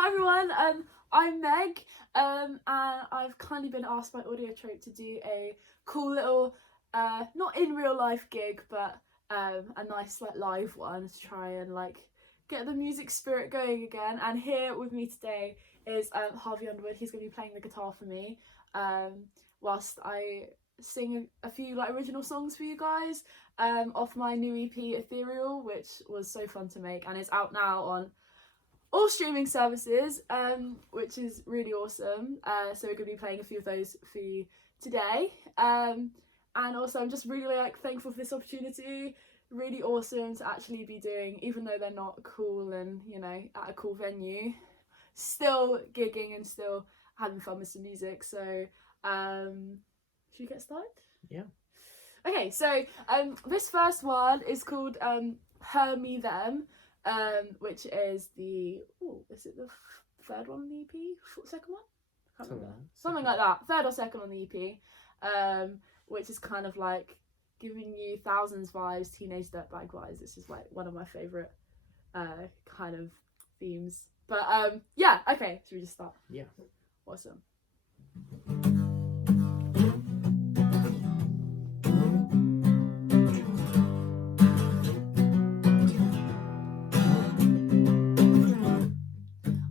Hi everyone, I'm Meg, and I've kindly been asked by Audiotrope to do a cool little, not in real life gig, but a nice live one to try and get the music spirit going again. And here with me today is Harvey Underwood. He's going to be playing the guitar for me, whilst I sing a few original songs for you guys off my new EP Ethereal, which was so fun to make and is out now on all streaming services, which is really awesome. So we're going to be playing a few of those for you today. And also I'm just really thankful for this opportunity. Really awesome to actually be doing, even though they're not cool and at a cool venue, still gigging and still having fun with some music. So should we get started? Yeah. Okay, so this first one is called Her, Me, Them, which is is it the third one on the EP? Second one? I can't remember. Something like that. Third or second on the EP, which is kind of giving you Thousands vibes, Teenage Dirtbag vibes. This is one of my favourite kind of themes. But yeah, okay, should we just start? Yeah. Awesome.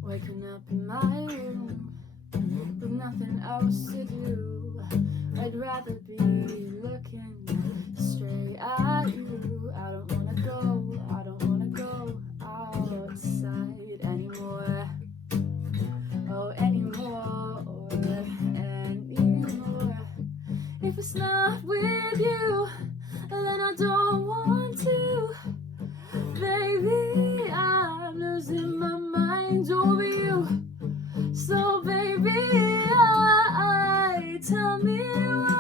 Waking up in my room with nothing else to do, I'd rather be looking straight at you. I don't wanna go outside anymore. Oh, anymore. If it's not with you, then I don't want to. Baby, I'm losing my mind over you. So baby, tell me why.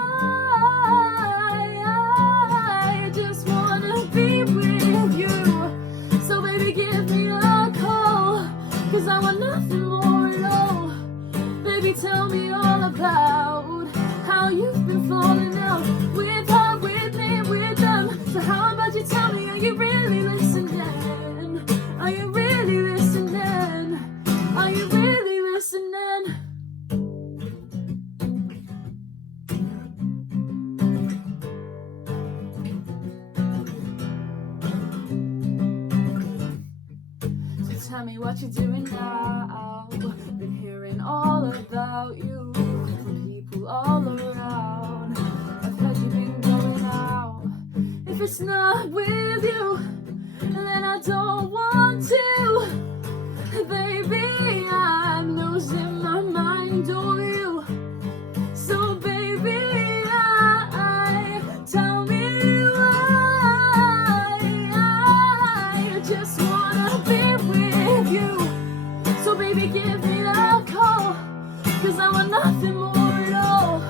I just wanna be with you. So baby, give me a call, 'cause I want nothing more at all. Baby, tell me all about how you've been falling out with her, with me, with them. So how about you tell me, are you really listening? Are you really listening? Are you really listening? So tell me what you're doing now. Been hearing all about you from people all around. I've heard you've been going out. If it's not with you, then I don't want to. Baby, I'm losing my mind over you. So baby, tell me why. I just wanna be with you. So baby, give me a call, 'cause I want nothing more at all.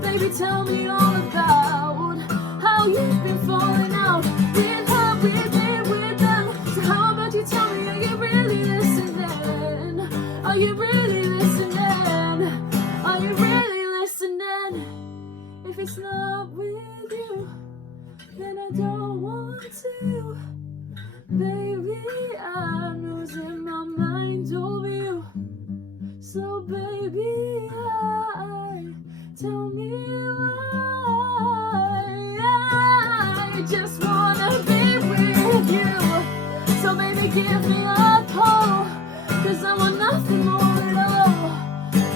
Baby, tell me all about how you've been falling out with her, with me, with them. So how about you tell me, are you really listening? Are you really listening? Are you really listening? If it's not with you, then I don't want to. Baby, I'm losing my mind over you. So baby, tell me why. I just wanna be with you. So baby, give me a call, 'cause I want nothing more at all.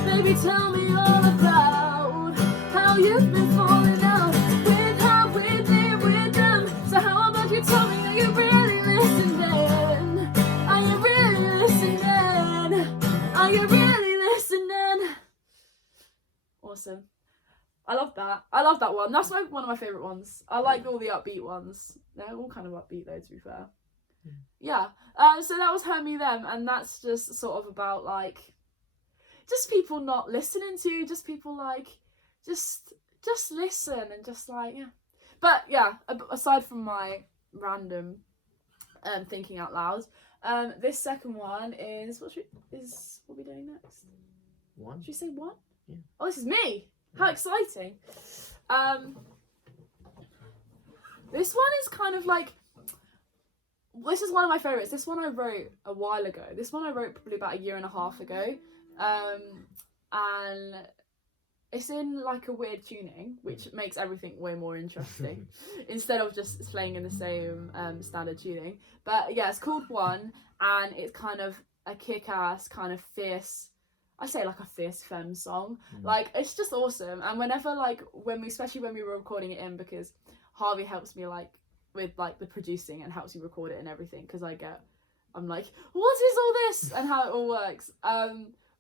Baby, tell me all about how you've been falling out with her, with me, with them. So how about you tell me, are you really listening? Are you really listening? Are you really listening? Awesome. I love that. I love that one. That's one of my favourite ones. I like all the upbeat ones. They're all kind of upbeat though, to be fair. Yeah. So that was Her, Me, Them, and that's just sort of about just people not listening to, just people just listen and just yeah. But yeah, aside from my random thinking out loud, this second one is what are we doing next? One. Should we say one? Yeah. Oh, this is me. How exciting. This one is kind of this is one of my favourites. This one I wrote a while ago. This one I wrote probably about a year and a half ago. And it's in like a weird tuning, which makes everything way more interesting instead of just playing in the same standard tuning. But yeah, it's called One, and it's kind of a kick-ass, kind of fierce, I say like a fierce femme song. Like, it's just awesome. And whenever, like, especially when we were recording it in, because Harvey helps me like with like the producing and helps me record it and everything, because I'm like, what is all this, and how it all works.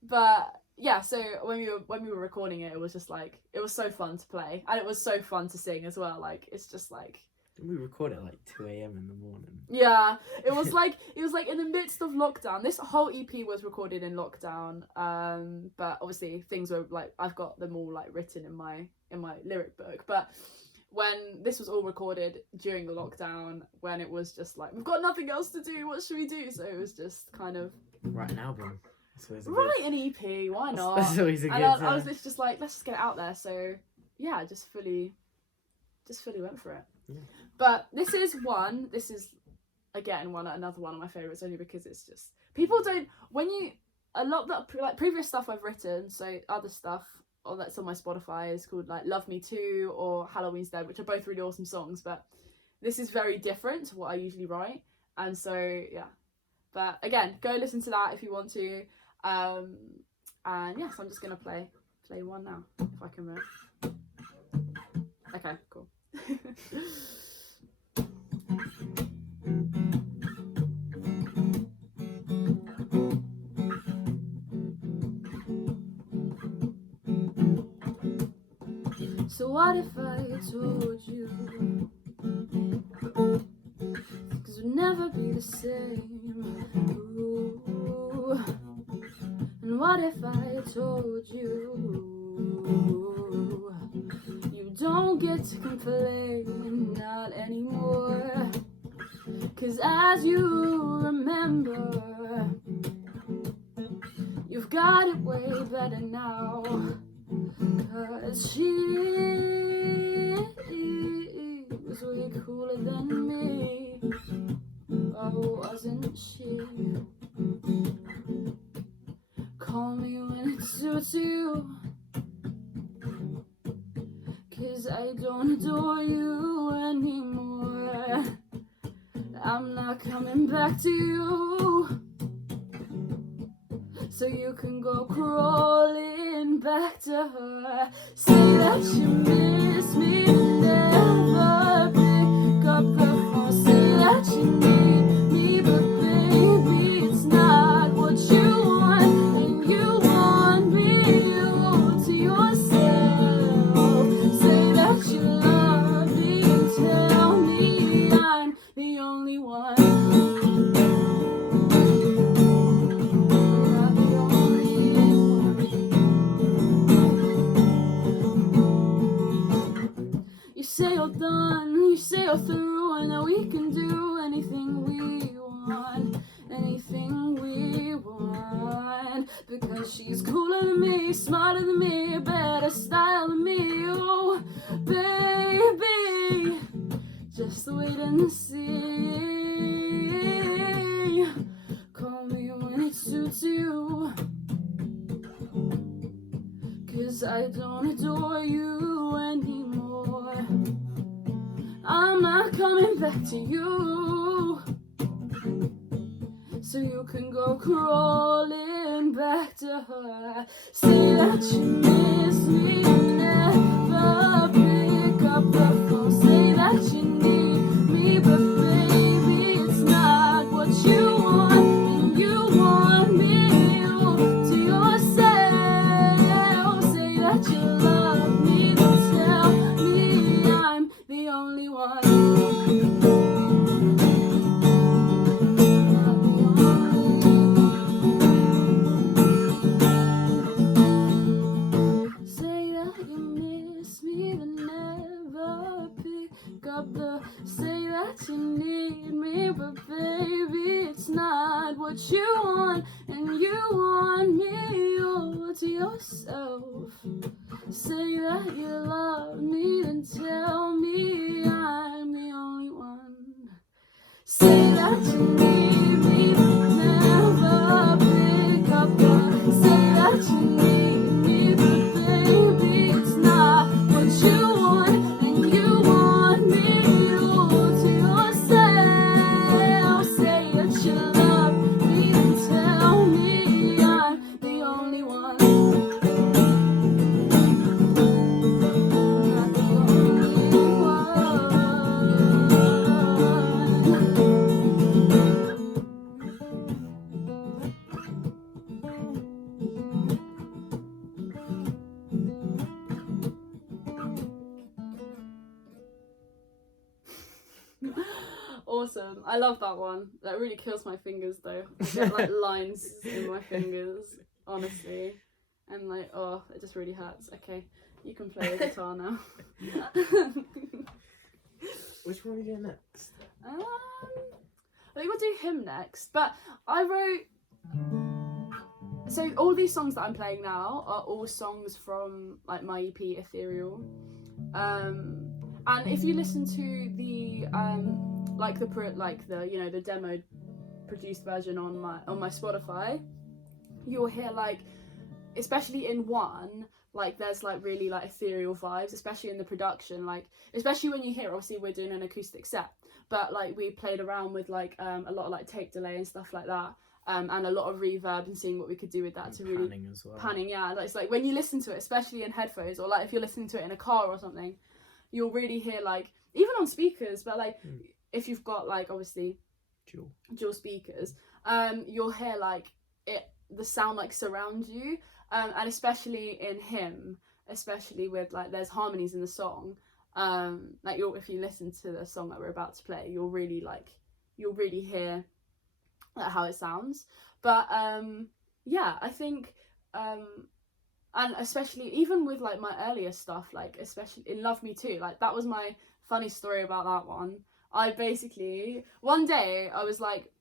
But yeah, so when we were recording it, it was just like, it was so fun to play, and it was so fun to sing as well. Like, it's just like, we recorded at like 2 a.m. in the morning. Yeah, it was like in the midst of lockdown. This whole EP was recorded in lockdown. But obviously things were like, I've got them all like written in my lyric book. But when this was all recorded during the lockdown, when it was just like, we've got nothing else to do, what should we do? So it was just kind of write an album. Write an EP, why not? That's always a good. I was just like, let's just get it out there. So yeah, I just fully went for it. Yeah. But this is again another one of my favourites, only because it's just, people don't, a lot that like previous stuff I've written, so other stuff that's on my Spotify is called like Love Me Too or Halloween's Dead, which are both really awesome songs, but this is very different to what I usually write, and so yeah. But again, go listen to that if you want to. And yes, I'm just gonna play one now, if I can remember. Okay, cool. So what if I told you things would never be the same? Ooh. And what if I told you you don't get to complain, not anymore? 'Cause as you remember, you've got it way better now. 'Cause she was way cooler than me. Oh, wasn't she? Call me when it suits you, 'cause I don't adore you anymore. I'm not coming back to you, so you can go crawling back to her. Say that you miss me, never pick up the phone. Say that you need me, but baby, it's not what you want, and you want me all to yourself. Say that you love me and tell me I'm the only one. You say you're done, you say you're through, and that we can do anything we want, anything we want. Because she's cooler than me, smarter than me, better style than me. Oh, baby, just wait and see. Call me when it suits you, 'cause I don't adore you anymore. I'm not coming back to you, so you can go crawling back to her. Say that you miss me, never pick up the phone. Say that you need me, but baby, it's not what you want, and you want me all to yourself. Say that you love me, then tell me I'm the only one. Say that you miss me, then never pick up the. Say that you need me, but baby, it's not what you want, and you want me all to yourself. Say that you love me, then tell me I'm the only one. Say that you need me, but never pick up the. Say that you need me, but baby, it's not what you want, and you want me all to yourself. Say that you love me and tell me I'm the only one. Not the only one. Awesome. I love that one. That really kills my fingers though. I get like lines in my fingers, honestly. And like, oh, it just really hurts. Okay, you can play the guitar now. Which one are we doing next? I think we'll do him next. But I wrote. So all these songs that I'm playing now are all songs from like my EP Ethereal. And if you listen to the the demo produced version on my Spotify, you'll hear like, especially in one, like there's like really like ethereal vibes, especially in the production, like especially when you hear, obviously we're doing an acoustic set, but like we played around with like a lot of like tape delay and stuff like that, and a lot of reverb and seeing what we could do with that And to really panning as well. panning, yeah. Like, it's like when you listen to it, especially in headphones, or like if you're listening to it in a car or something, you'll really hear like, even on speakers, but like if you've got like obviously dual speakers, you'll hear like the sound like surrounds you, and especially in him, especially with like there's harmonies in the song, like if you listen to the song that we're about to play, you'll really hear like how it sounds. But yeah, I think and especially even with like my earlier stuff, like especially in Love Me Too, like that was my funny story about that one. I basically, one day I was like,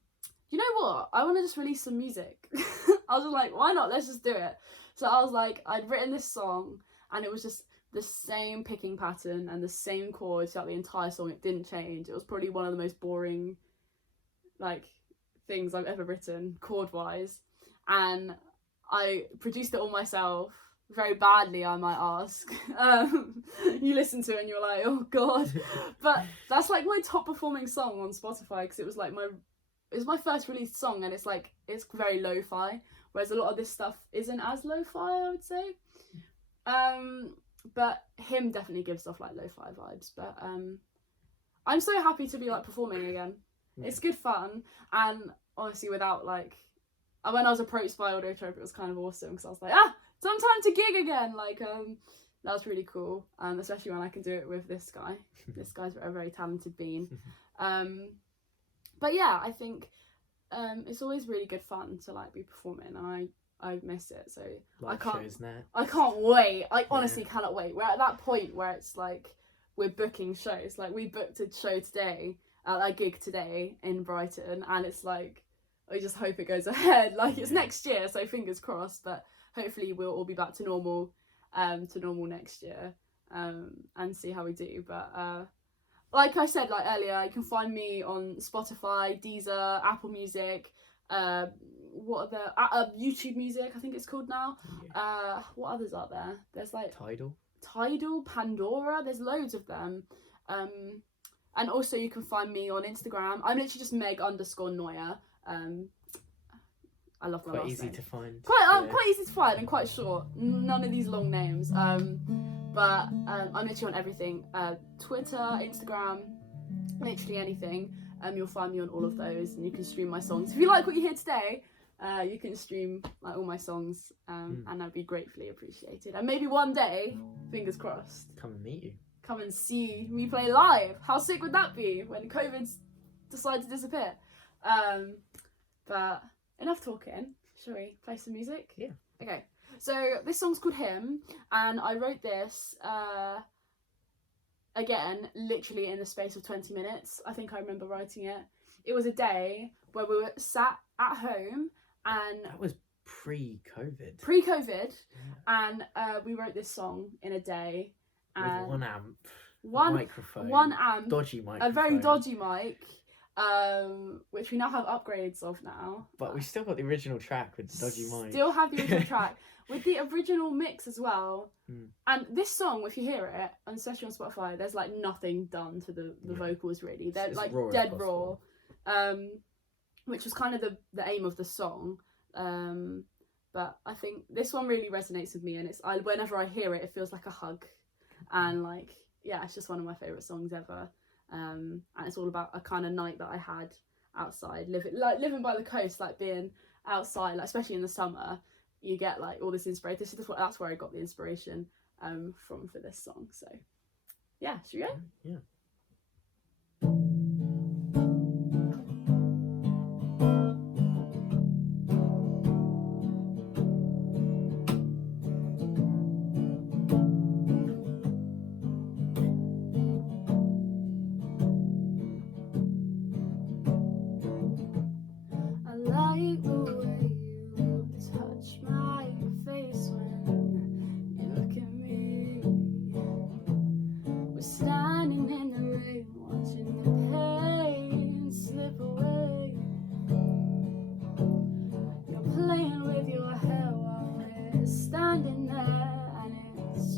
you know what, I want to just release some music. I was just like, why not, let's just do it. So I was like, I'd written this song and it was just the same picking pattern and the same chords throughout the entire song. It didn't change. It was probably one of the most boring like things I've ever written chord wise, and I produced it all myself, very badly I might ask. You listen to it and you're like, oh god. But that's like my top performing song on Spotify, because it was my first released song, and it's like, it's very lo-fi, whereas a lot of this stuff isn't as lo-fi, I would say. But him definitely gives off like lo-fi vibes. But I'm so happy to be like performing again. It's good fun, and honestly, without like, when I was approached by Audiotrope, it was kind of awesome, because I was like, some time to gig again. Like that was really cool, especially when I can do it with this guy. This guy's a very talented being. But yeah, I think it's always really good fun to like be performing, and I miss it. So Live shows now. I can't wait. I honestly cannot wait. We're at that point where it's like we're booking shows. Like we booked a show today, a gig today in Brighton, and it's like, I just hope it goes ahead. Like it's next year, so fingers crossed. But hopefully we'll all be back to normal next year, and see how we do. But like I said like earlier, you can find me on Spotify, Deezer, Apple Music, what are the YouTube Music, I think it's called now. What others are there? There's like Tidal, Pandora, there's loads of them. And also you can find me on Instagram. I'm literally just Meg_Noya. I love my last name. Quite easy to find. Quite easy to find and quite short. None of these long names. But I'm literally on everything. Twitter, Instagram, literally anything. You'll find me on all of those, and you can stream my songs. If you like what you hear today, you can stream like all my songs, and that'd be gratefully appreciated. And maybe one day, fingers crossed, come and meet you. Come and see me play live. How sick would that be when COVID's decided to disappear? But enough talking. Shall we play some music? Yeah. Okay. So this song's called Him, and I wrote this again, literally in the space of 20 minutes. I think I remember writing it. It was a day where we were sat at home, and that was pre-COVID. And we wrote this song in a day. With one amp, one microphone, one amp, dodgy microphone, a very dodgy mic, which we now have upgrades of now. But we still got the original track with the dodgy mic. Still have the original track with the original mix as well. Mm. And this song, if you hear it, and especially on Spotify, there's like nothing done to the vocals really. They're It's like raw as dead possible. raw, which was kind of the aim of the song. But I think this one really resonates with me, and whenever I hear it, it feels like a hug, and like it's just one of my favorite songs ever. And it's all about a kind of night that I had outside, living by the coast, like being outside, like especially in the summer, you get like all this inspiration. That's where I got the inspiration from for this song. So yeah, should we go? Yeah.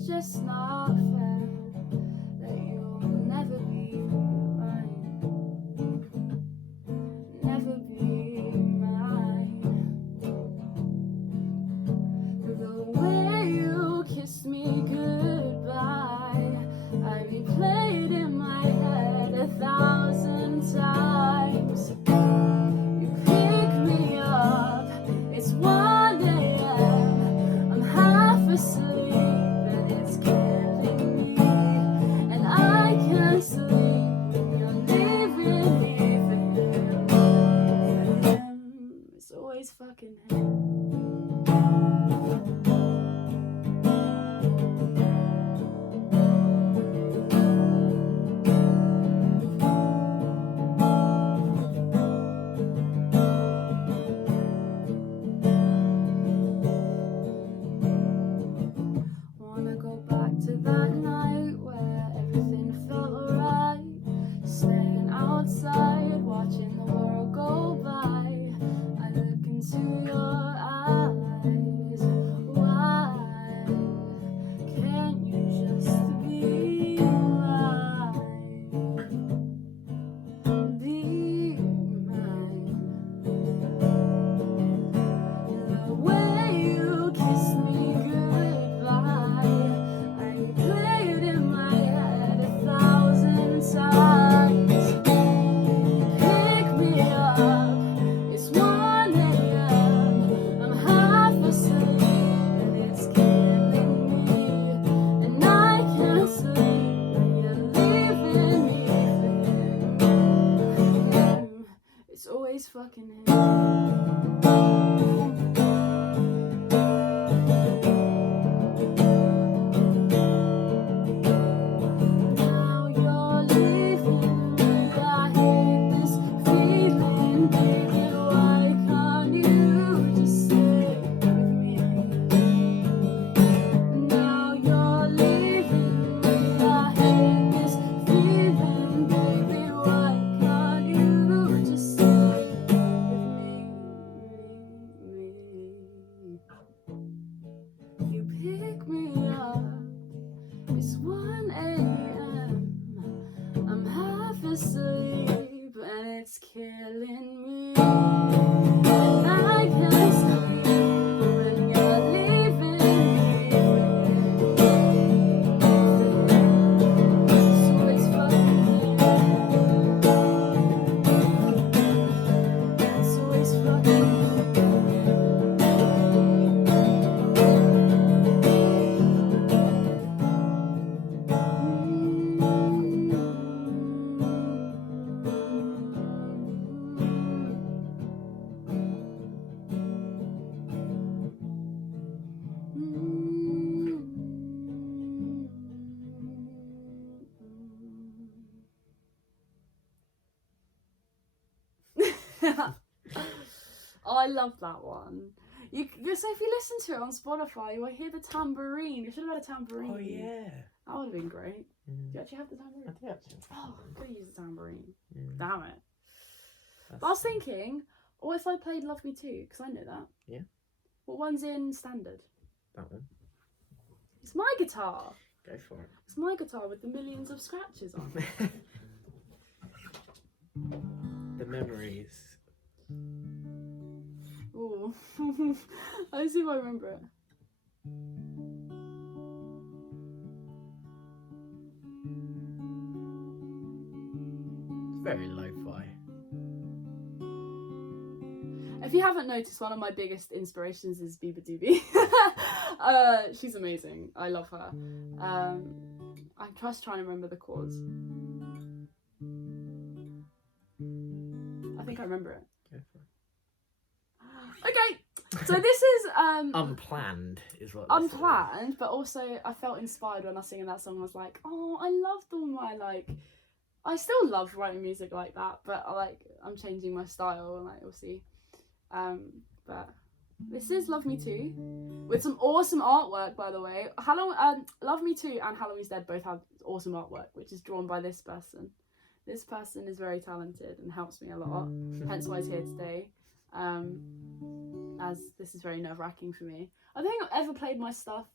Just not fair that you'll never be mine, never be mine. The way you kissed me goodbye, I replayed in my head 1,000 times. You pick me up, it's 1 a.m. I'm half asleep. Fucking wanna go back to that night where everything felt alright, staying outside, watching the world go by. I look into your eyes. Why can't you just be mine? Be mine. The way you kiss me goodbye, I played in my head 1,000 times. Pick me up. It's 1 a.m. I'm half asleep and it's killing me, and I can't sleep when you're leaving me for him. It's always fucking him. Now you're leaving me. I hate this feeling, baby. Why can't you just stay with me? Now you're leaving me. I hate this feeling, baby. Why can't you just stay with me? You pick me up. It's 1 a.m. I'm half asleep and it's killing me. And I can't sleep when you're leaving me. So it's fucking him. So it's fucking him. Oh, I love that one. So if you listen to it on Spotify, you will hear the tambourine. You should have had a tambourine. Oh yeah. That would have been great. Mm. Do you actually have the tambourine? I do actually. Oh, I could have used the tambourine. Mm. Damn it. But I was thinking, what if I played Love Me Too? Because I know that. Yeah. What one's in standard? That one. It's my guitar. Go for it. It's my guitar with the millions of scratches on it. The memories. Ooh. Let's see if I remember it. It's very lo-fi. If you haven't noticed, one of my biggest inspirations is Biba Doobie. She's amazing. I love her. I'm just trying to remember the chords. I think I remember it. Go for it. Okay, so this is Unplanned is what this unplanned, but also I felt inspired when I was singing that song. I was like, oh, I love all my I still love writing music like that, but I'm changing my style, and we'll see. But this is Love Me Too, with some awesome artwork, by the way. Love Me Too and Halloween's Dead both have awesome artwork, which is drawn by this person. This person is very talented and helps me a lot, hence why he's here today. As this is very nerve-wracking for me. I don't think I've ever played my stuff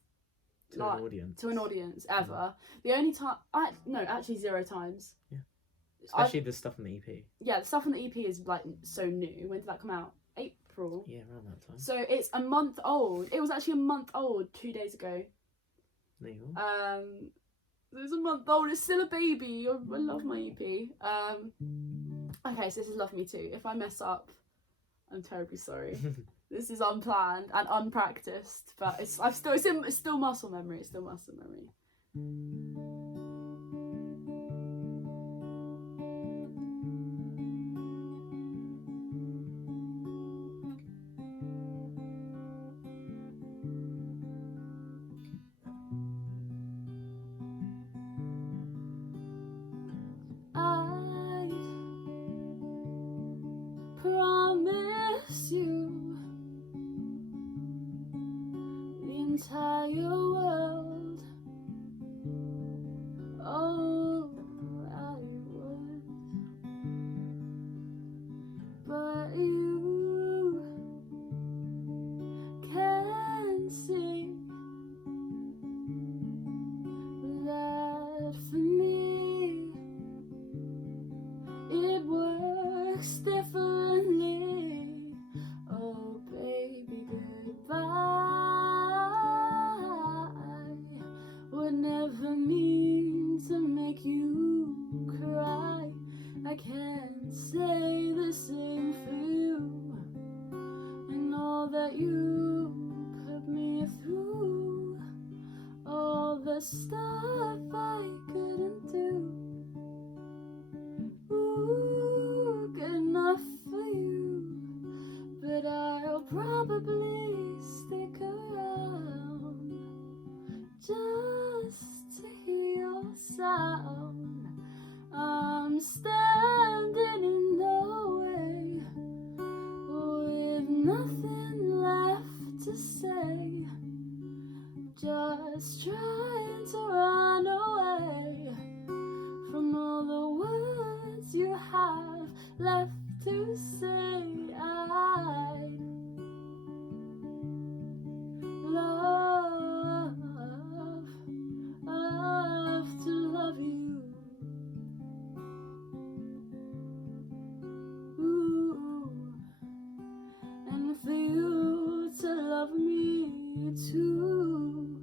to an audience ever. The only time, actually 0 times. Yeah, especially the stuff on the EP. Yeah, the stuff on the EP is so new. When did that come out? April. Yeah, around that time. So it's a month old. It was actually a month old 2 days ago. There you go. It's a month old. It's still a baby. I love my EP. Okay, so this is Love Me Too. If I mess up, I'm terribly sorry. This is unplanned and unpracticed, but it's still muscle memory. It's still muscle memory. Promise you the entire world. Oh, I would, but you can't see that for me it works differently. Oh baby, goodbye would never mean to make you cry. I can't say the same for you, and all that you put me through, all the stuff I couldn't do. Ooh, good enough for you, but I'll probably stick around just to hear your sound. I'm standing in the way with nothing left to say, just trying to run away from all the words you have left to say. I love to love you. Ooh. And for you to love me too.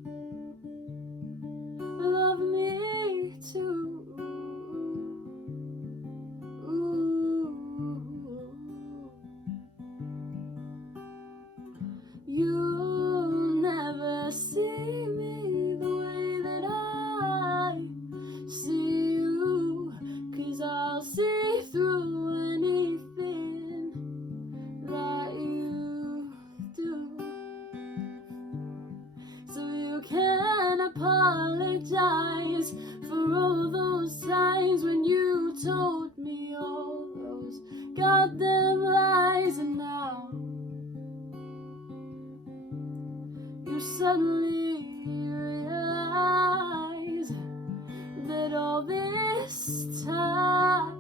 Love me too. Ooh. You'll never see me the way that I see you, 'cause I'll see through anything that you do. So you can apologize for all those times when you told me all those goddamn lies, and now you suddenly realize that all this time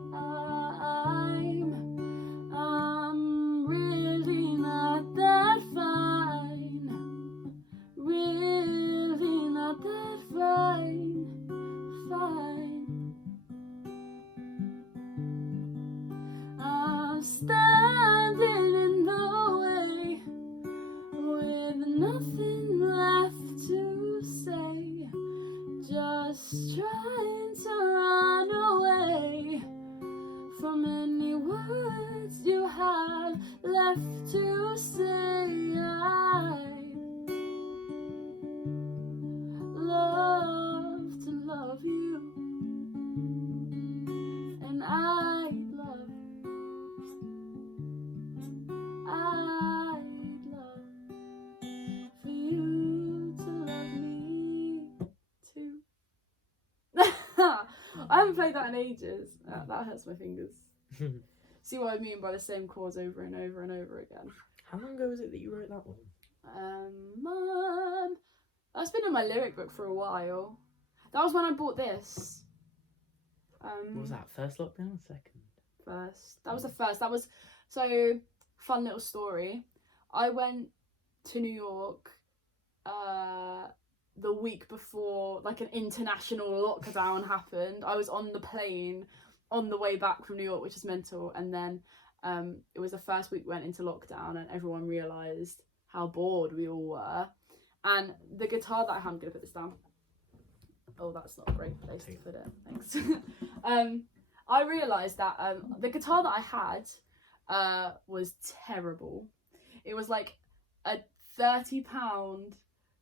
I haven't played that in ages. That hurts my fingers. See what I mean by the same chords over and over and over again. How long ago was it that you wrote that one? That's been in my lyric book for a while. That was when I bought this. What was that? First lockdown or second? First. That was the first. That was so fun little story. I went to New York the week before like an international lockdown happened. I was on the plane on the way back from New York, which is mental, and then it was the first week we went into lockdown and everyone realised how bored we all were. And the guitar that I'm gonna put this down. Oh, that's not a great place to put it. Thanks. I realised that the guitar that I had was terrible. It was like a £30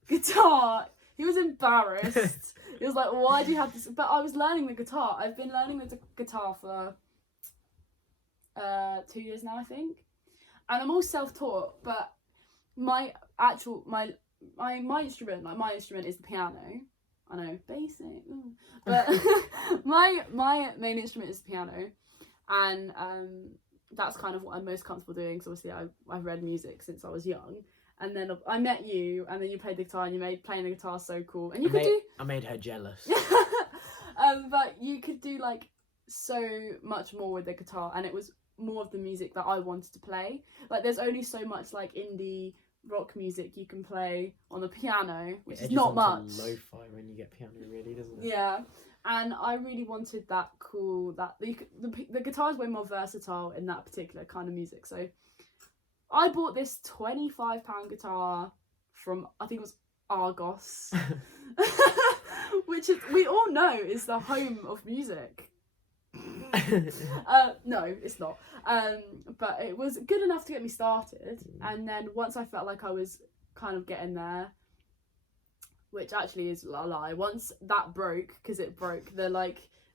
guitar. He was embarrassed. He was like, why do you have this? But I was learning the guitar. I've been learning the guitar for 2 years now, I think. And I'm all self-taught, but my instrument, like my instrument is the piano. I know, basic. But my main instrument is the piano. And that's kind of what I'm most comfortable doing, because obviously I've read music since I was young. And then I met you, and then you played the guitar, and you made playing the guitar so cool. And I made her jealous. But you could do like so much more with the guitar, and it was more of the music that I wanted to play. Like there's only so much like indie rock music you can play on the piano, which is not much. Lo-fi when you get piano, really, doesn't it? Yeah, and I really wanted that cool. The guitar is way more versatile in that particular kind of music. So I bought this £25 guitar from, I think it was Argos, which is, we all know is the home of music. No, it's not. But it was good enough to get me started. And then once I felt like I was kind of getting there, which actually is a lie, once that broke, because it broke,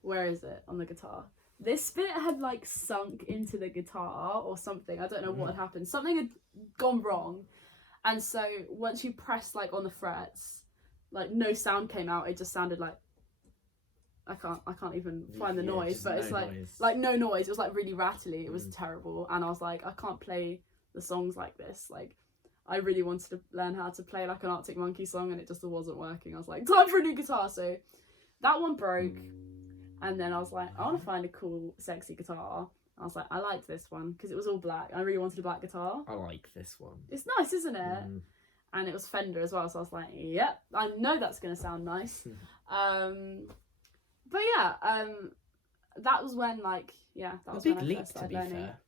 where is it on the guitar? This bit had like sunk into the guitar or something. I don't know what had happened. Something had gone wrong. And so once you pressed like on the frets, like no sound came out. It just sounded like, I can't even find the noise, but it's like no noise. It was like really rattly. It was terrible. And I was like, I can't play the songs like this. Like I really wanted to learn how to play like an Arctic Monkey song, and it just wasn't working. I was like, time for a new guitar. So that one broke. And then I was like, I want to find a cool, sexy guitar. I was like, I liked this one because it was all black. I really wanted a black guitar. I like this one. It's nice, isn't it? And it was Fender as well. So I was like, yep, I know that's going to sound nice. But yeah, that was when that was a big when I leap, first to started be learning. fair.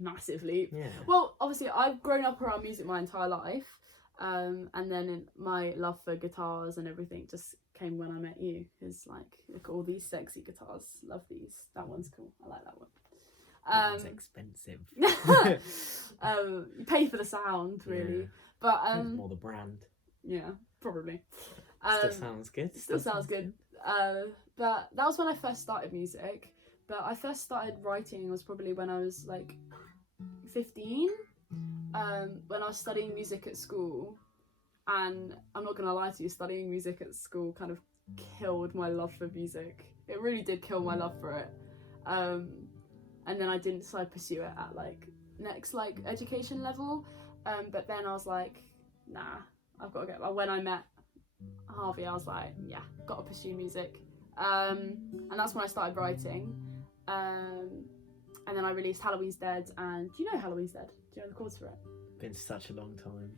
Massive leap. Yeah. Well, obviously I've grown up around music my entire life. And then my love for guitars and everything just came when I met you. Because like, look at all these sexy guitars. Love these. That one's cool. I like that one. That one's expensive. You pay for the sound, really. Yeah. But it's more the brand. Yeah, probably. Still sounds good. Still sounds good. But that was when I first started music. But I first started writing was probably when I was like 15. When I was studying music at school, and I'm not gonna lie to you, studying music at school kind of killed my love for music. It really did kill my love for it. And then I didn't decide to pursue it at like next like education level. But then I was like, nah, I've got to get. When I met Harvey, I was like, yeah, got to pursue music. And that's when I started writing. And then I released Halloween's Dead. And do you know Halloween's Dead? Do you know the chords for it? Been such a long time.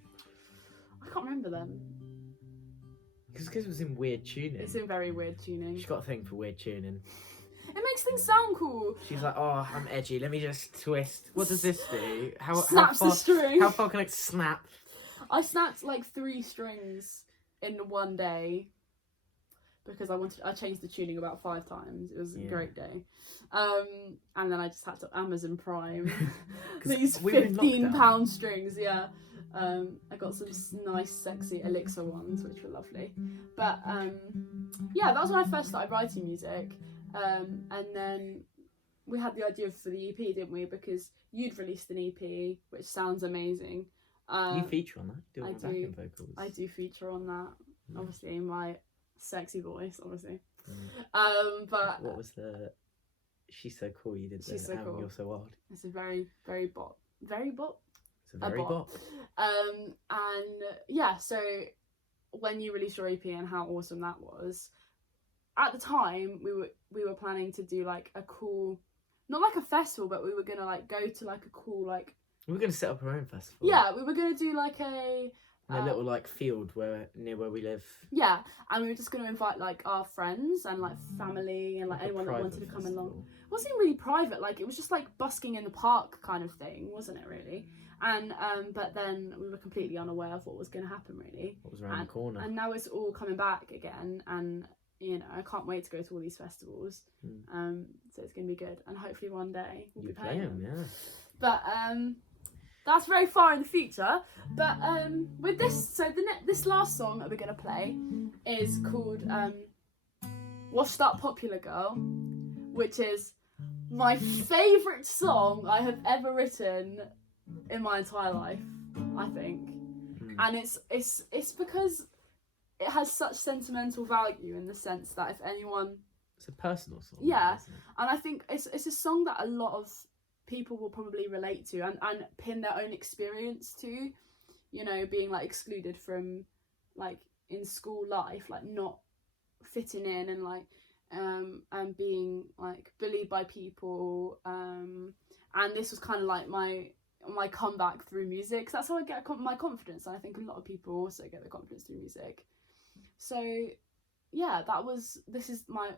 I can't remember them. Because it was in weird tuning. It's in very weird tuning. She's got a thing for weird tuning. It makes things sound cool. She's like, oh, I'm edgy. Let me just twist. What does this do? Snaps the string. How far can I snap? I snapped like 3 strings in one day because I changed the tuning about 5 times. It was a great day. And then I just had to Amazon Prime these £15 strings. Yeah. I got some nice sexy Elixir ones which were lovely. But yeah, that was when I first started writing music. And then we had the idea for the EP, didn't we? Because you'd released an EP which sounds amazing. You feature on that? Do backing vocals? I do feature on that. Obviously, my sexy voice, obviously. But what was the? She's so cool. You did the. She's So Cool. You're so wild. It's a very bop. It's a very bop. And yeah, so when you released your EP and how awesome that was, at the time we were planning to do like a cool, not like a festival, but we were gonna like go to like a cool like. We were gonna set up our own festival. Yeah, we were gonna do like a. In a little like field near where we live. Yeah, and we were just gonna invite like our friends and like family and like anyone that wanted to come along. It wasn't really private, like it was just like busking in the park kind of thing, wasn't it really? And but then we were completely unaware of what was gonna happen really. What was around the corner. And now it's all coming back again, and you know, I can't wait to go to all these festivals. So it's gonna be good, and hopefully one day we'll be playing them. Yeah. But that's very far in the future. But with this, so this last song that we're gonna play is called "Washed Up Popular Girl," which is my favourite song I have ever written in my entire life, I think. And it's because it has such sentimental value in the sense that if anyone, it's a personal song. Yeah, isn't it? and I think it's a song that a lot of people will probably relate to and pin their own experience to, you know, being like excluded from like in school life, like not fitting in and like and being like bullied by people, and this was kind of like my comeback through music, 'cause that's how I get my confidence, and I think a lot of people also get their confidence through music. So yeah, this is my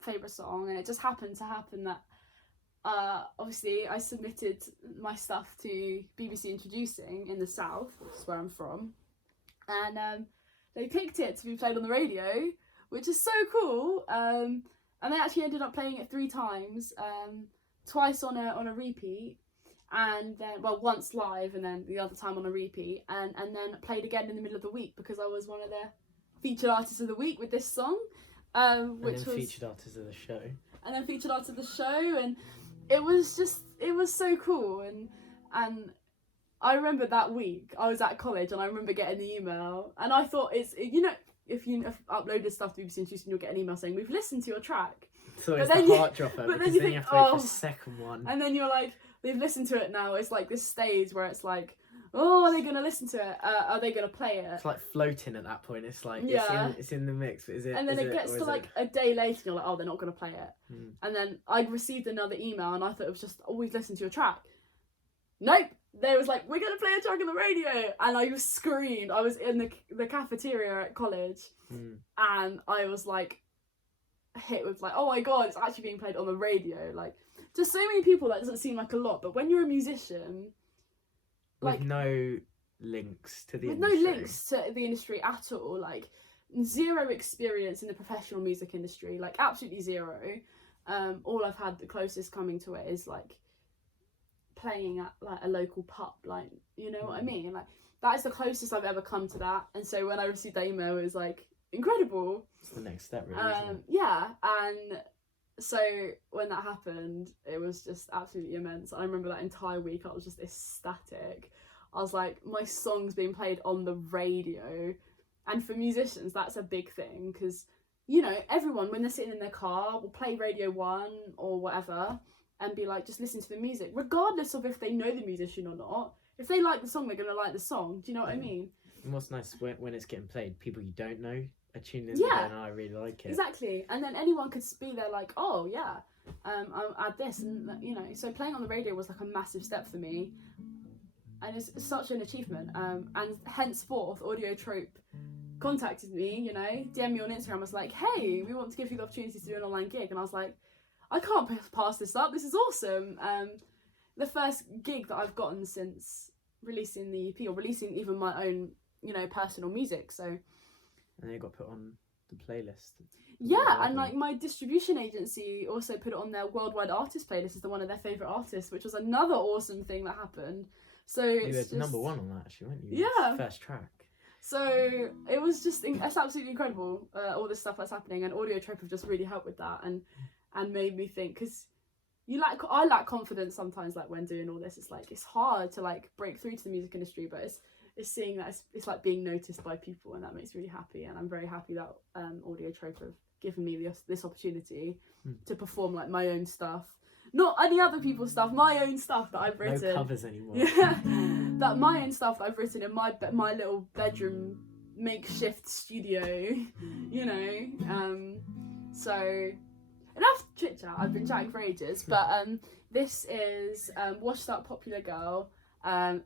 favourite song, and it just happened to happen that obviously I submitted my stuff to BBC Introducing in the South, which is where I'm from, and they picked it to be played on the radio, which is so cool, and they actually ended up playing it 3 times, twice on a repeat, and then, well, once live and then the other time on a repeat, and then played again in the middle of the week because I was one of the featured artists of the week with this song, which was featured artists of the show. And then featured artists of the show, and it was so cool, and I remember that week I was at college and I remember getting the email, and I thought you know, if you have uploaded stuff to BBC Introducing, you'll get an email saying we've listened to your track. So it's the heart dropper, because then you have to wait for the second one. And then you're like, they've listened to it now. It's like this stage where it's like, oh, are they going to listen to it? Are they going to play it? It's like floating at that point. It's like, it's in the mix. But is it? And then it gets to like a day later and you're like, oh, they're not going to play it. And then I'd received another email and I thought it was just, oh, we've listened to your track. Nope. They was like, we're going to play a track on the radio. And I screamed. I was in the cafeteria at college. And I was like, hit with like, oh my God, it's actually being played on the radio. Like, to so many people that doesn't seem like a lot. But when you're a musician... With no links to the with industry. No links to the industry at all, like zero experience in the professional music industry, like absolutely zero. All I've had the closest coming to it is like playing at like a local pub, like, you know what I mean? Like that is the closest I've ever come to that. And so when I received that email, it was like incredible. It's the next step, really. Isn't it? Yeah, and so when that happened, it was just absolutely immense. I remember that entire week I was just ecstatic. I was like, my song's being played on the radio. And for musicians, that's a big thing, because, you know, everyone, when they're sitting in their car, will play Radio 1 or whatever and be like, just listen to the music, regardless of if they know the musician or not. If they like the song, they're going to like the song. Do you know what I mean? And what's nice, when it's getting played, people you don't know are tuning in and I really like it. Exactly. And then anyone could be there like, oh, yeah, I'll add this. And, you know, so playing on the radio was like a massive step for me. And it's such an achievement. And henceforth, Audiotrope contacted me, you know, DM me on Instagram, was like, hey, we want to give you the opportunity to do an online gig. And I was like, I can't pass this up, this is awesome. The first gig that I've gotten since releasing the EP, or releasing even my own, you know, personal music. So, and it got put on the playlist. Yeah, and like my distribution agency also put it on their worldwide artist playlist as one of their favourite artists, which was another awesome thing that happened. So you were number 1 on that, actually, weren't you? Yeah. First track. So it was just, it's absolutely incredible, all this stuff that's happening, and Audiotrope have just really helped with that and made me think, because I lack confidence sometimes, like when doing all this. It's like, it's hard to like break through to the music industry, but it's seeing that it's like being noticed by people, and that makes me really happy. And I'm very happy that Audiotrope have given me this opportunity to perform like my own stuff, not any other people's stuff, my own stuff that I've written. No covers anymore. Yeah, that my own stuff that I've written in my little bedroom makeshift studio, you know. So enough chit chat. I've been chatting for ages, but this is Washed Up Popular Girl, and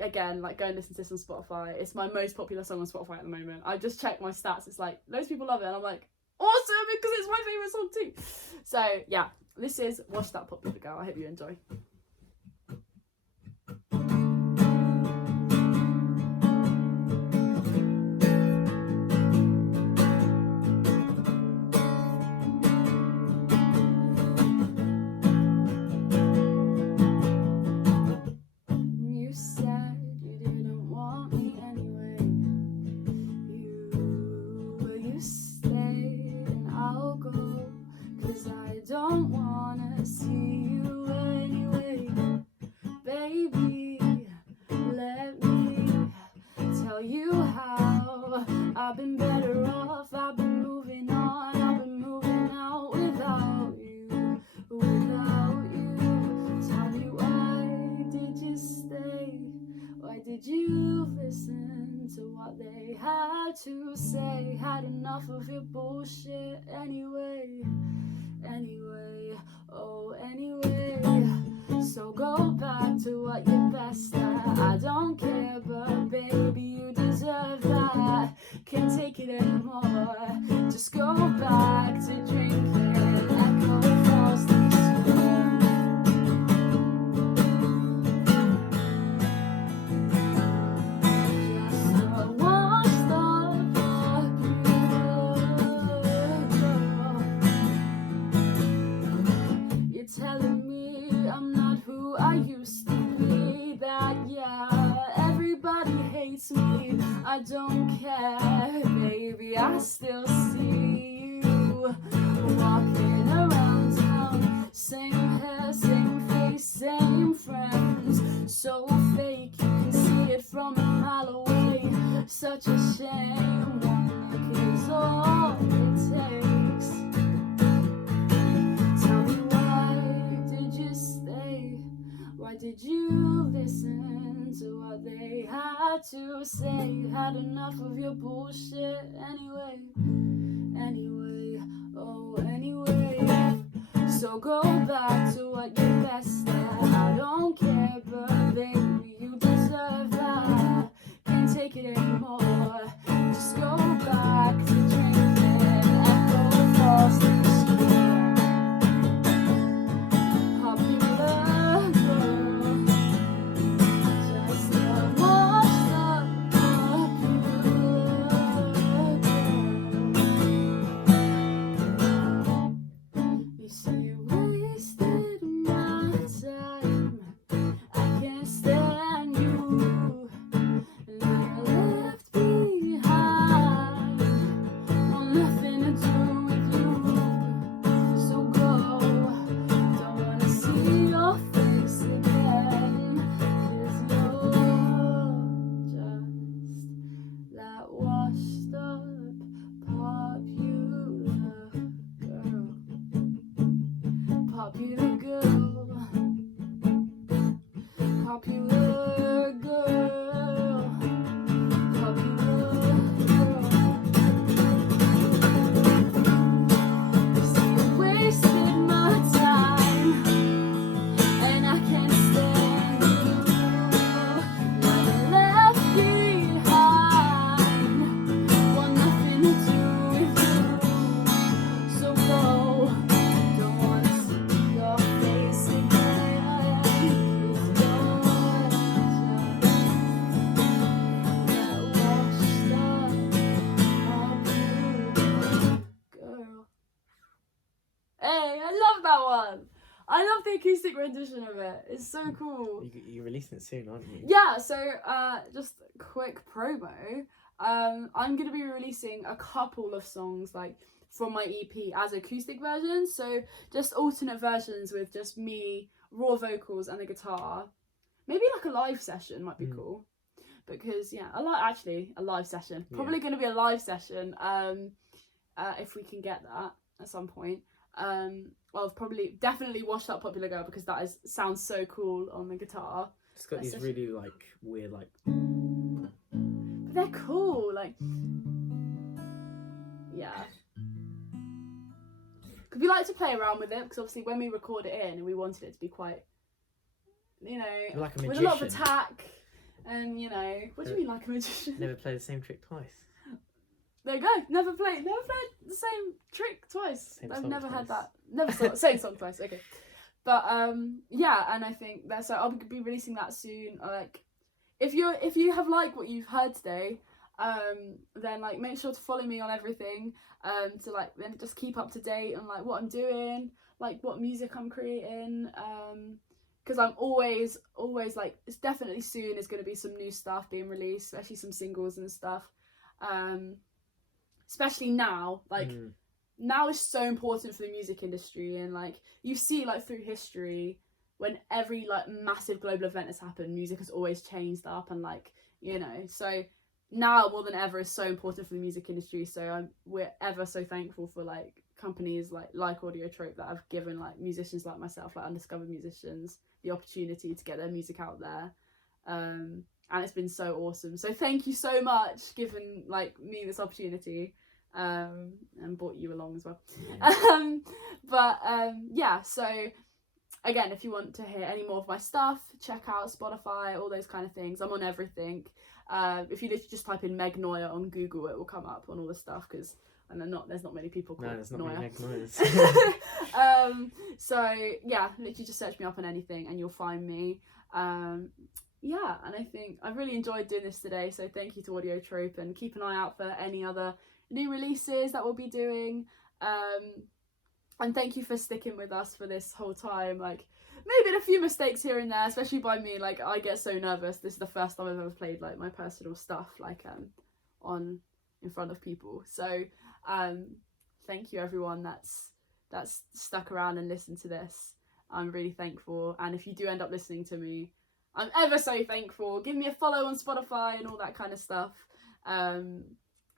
again, like, go and listen to this on Spotify. It's my most popular song on Spotify at the moment. I just checked my stats. It's like loads of people love it, and I'm like, awesome, because it's my favourite song too. So yeah, this is Washed Up Popular Girl. I hope you enjoy. You said you didn't want me anyway. You stay and I'll go, 'cause I don't wanna see you anyway. Baby, let me tell you how I've been better off. I've been moving on, I've been moving out without you, without you. Tell me, why did you stay? Why did you listen to what they had to say? Had enough of your bullshit anyway. Anyway, oh anyway. So go back to what you're best at. I don't care, but baby, you deserve that. Can't take it anymore. Just go back to drinking Echo Falls this year. Just a washed up girl. You're telling me I'm not who I used to be. That, yeah, everybody hates me. I don't care, baby, I still see you walking around town. Same hair, same face, same friends. So fake, you can see it from a mile away. Such a shame, one look is all it takes. Tell me, why did you stay? Why did you listen to what they had to say? You had enough of your bullshit anyway. Anyway, oh anyway. So go back to what you're best at. I don't care, but baby, you deserve that. Can't take it anymore. Just go back to drinking Echo Falls this year. Popular girl, just a washed up popular girl. You say you wasted my time. I can't stand you. And I left behind. Want nothing to do with you. So go. Don't wanna see your face again. 'Cause you're just that washed up popular girl. Popular girl. Popular girl. Popular girl. You say you wasted my time, and I can't stand you. Now you're left behind. Want nothing to do with you. So go. Don't wanna see your face again. 'Cause you're just that washed up popular girl. Hey, I love that one. I love the acoustic rendition of it. It's so cool. You're releasing it soon, aren't you? Yeah, so just quick promo. I'm gonna be releasing a couple of songs like from my EP as acoustic versions. So just alternate versions with just me, raw vocals and the guitar. Maybe like a live session might be cool. Because yeah, actually a live session. Probably gonna be a live session. if we can get that at some point. I'll definitely Wash That Popular Girl, because sounds so cool on the guitar. It's got these really like weird like. But they're cool, like, yeah. Because we like to play around with it, because obviously when we record it in, we wanted it to be quite, you know, like a with a lot of attack, and you know, what do you mean like a magician? Never play the same trick twice. There you go. Never played the same trick twice. I've never had that. Never same song twice. Okay, but yeah, and I think so I'll be releasing that soon. Like, if you have liked what you've heard today, then like make sure to follow me on everything. To like then just keep up to date on like what I'm doing, like what music I'm creating. Because I'm always like, it's definitely soon is going to be some new stuff being released, especially some singles and stuff. Especially now, like now is so important for the music industry, and like you see like through history, when every like massive global event has happened, music has always changed up, and like, you know, so now more than ever is so important for the music industry. So we're ever so thankful for like companies like Audiotrope that have given like musicians like myself, like undiscovered musicians, the opportunity to get their music out there. And it's been so awesome. So thank you so much giving like me this opportunity, and brought you along as well. Yeah, so again, if you want to hear any more of my stuff, check out Spotify, all those kind of things. I'm on everything. If you literally just type in Meg Noya on Google, it will come up on all the stuff, because there's not many people called there's not Noya. many Meg Noyas. So yeah, literally just search me up on anything and you'll find me. Yeah, and I think I've really enjoyed doing this today, so thank you to Audiotrope, and keep an eye out for any other new releases that we'll be doing. And thank you for sticking with us for this whole time. Like, maybe a few mistakes here and there, especially by me. Like, I get so nervous. This is the first time I've ever played like my personal stuff like in front of people. So thank you everyone that's stuck around and listened to this. I'm really thankful, and if you do end up listening to me, I'm ever so thankful. Give me a follow on Spotify and all that kind of stuff, and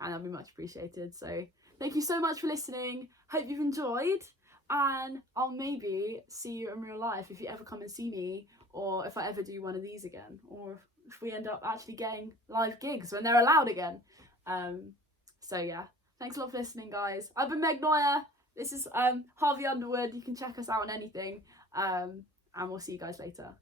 that'll be much appreciated. So thank you so much for listening. Hope you've enjoyed, and I'll maybe see you in real life if you ever come and see me, or if I ever do one of these again, or if we end up actually getting live gigs when they're allowed again. So yeah, thanks a lot for listening, guys. I've been Meg Noya. This is Harvey Underwood. You can check us out on anything, and we'll see you guys later.